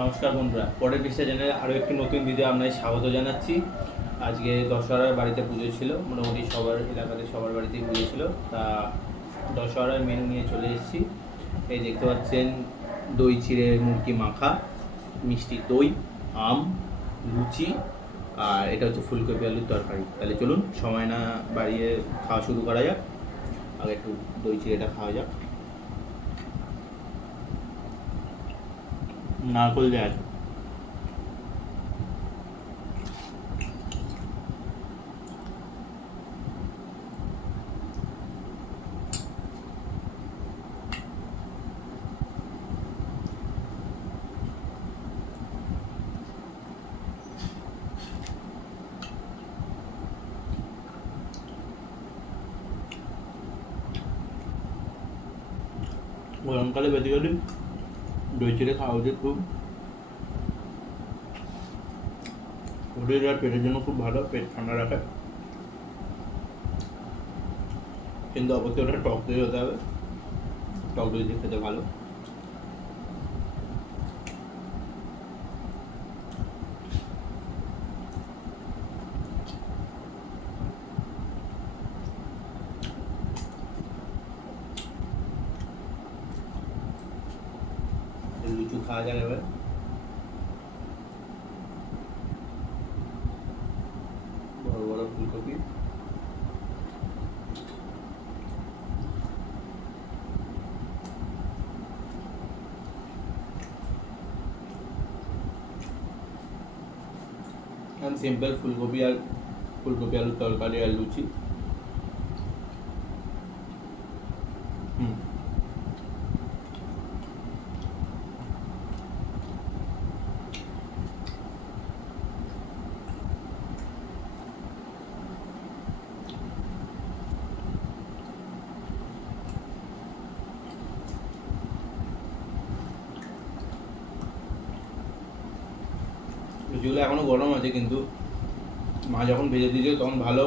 নমস্কার বন্ধুরা, পরের পৃষ্ঠা চ্যানেলে আরও একটি নতুন ভিডিও আপনাদের স্বাগত জানাচ্ছি। আজকে দশহরার বাড়িতে পুজো ছিল, মোটামুটি সবার এলাকাতে সবার বাড়িতেই পুজো ছিল। তা দশহরার মেনু নিয়ে চলে এসেছি। এই দেখতে পাচ্ছেন দই চিড়ে মুরগি মাখা, মিষ্টি দই, আম, লুচি, আর এটা হচ্ছে ফুলকপি আলুর তরকারি। তাহলে চলুন সময় না বাড়িয়ে খাওয়া শুরু করা যাক। আগে একটু দই চিড়েটা খাওয়া যাক। নারকোল দেওয়া আছে। গরমকালে বেসিক্যালি দই চিড়ে খাওয়া উচিত। খুব শরীর আর পেটের জন্য খুব ভালো, পেট ঠান্ডা রাখে। কিন্তু অবশ্যই ওটা টক দই হতে হবে, টক দই দিয়ে খেতে ভালো। লুচি খাওয়া যাবে এবার। বড় বড় ফুলকপি, সিম্পল ফুলকপি আলুর তরকারি আর লুচি। লুচিগুলো এখনো গরম আছে, কিন্তু মা যখন ভেজে দিয়েছিল তখন ভালো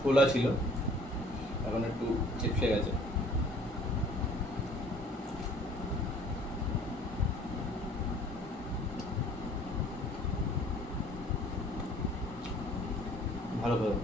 ফোলা ছিল, এখন একটু চিপসে গেছে। ভালো ভালো।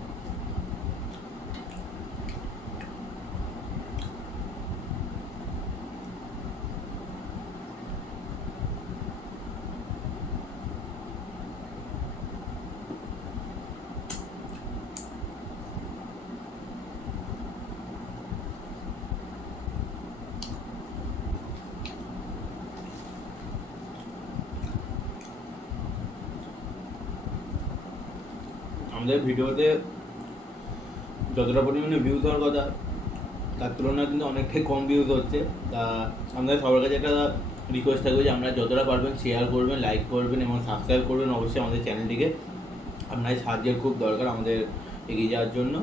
আমাদের ভিডিওতে যতটা পরিমাণে ভিউজ হওয়ার কথা তার তুলনায় কিন্তু অনেকটাই কম ভিউজ হচ্ছে। তা আমাদের সবার কাছে একটা রিকোয়েস্ট থাকবে যে আমরা যতটা পারবেন শেয়ার করবেন, লাইক করবেন এবং সাবস্ক্রাইব করবেন অবশ্যই আমাদের চ্যানেলটিকে। আপনার সাহায্যের খুব দরকার আমাদের এগিয়ে যাওয়ার জন্য।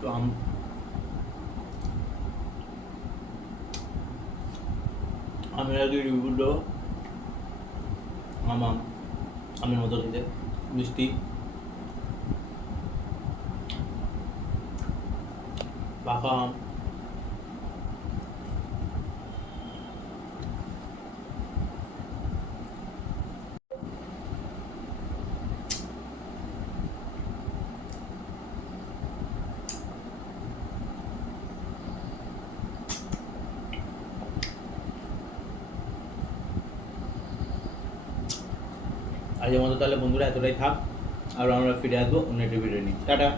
তো আমি আগে রিভিউ দেবো। আমের মতো খেতে, মিষ্টি, পাকা আম। আজকের মতো তাহলে বন্ধুরা এতটাই থাক, আর আমরা ফিরে আসবো অন্য একটি ভিডিও নিয়ে। টাটা।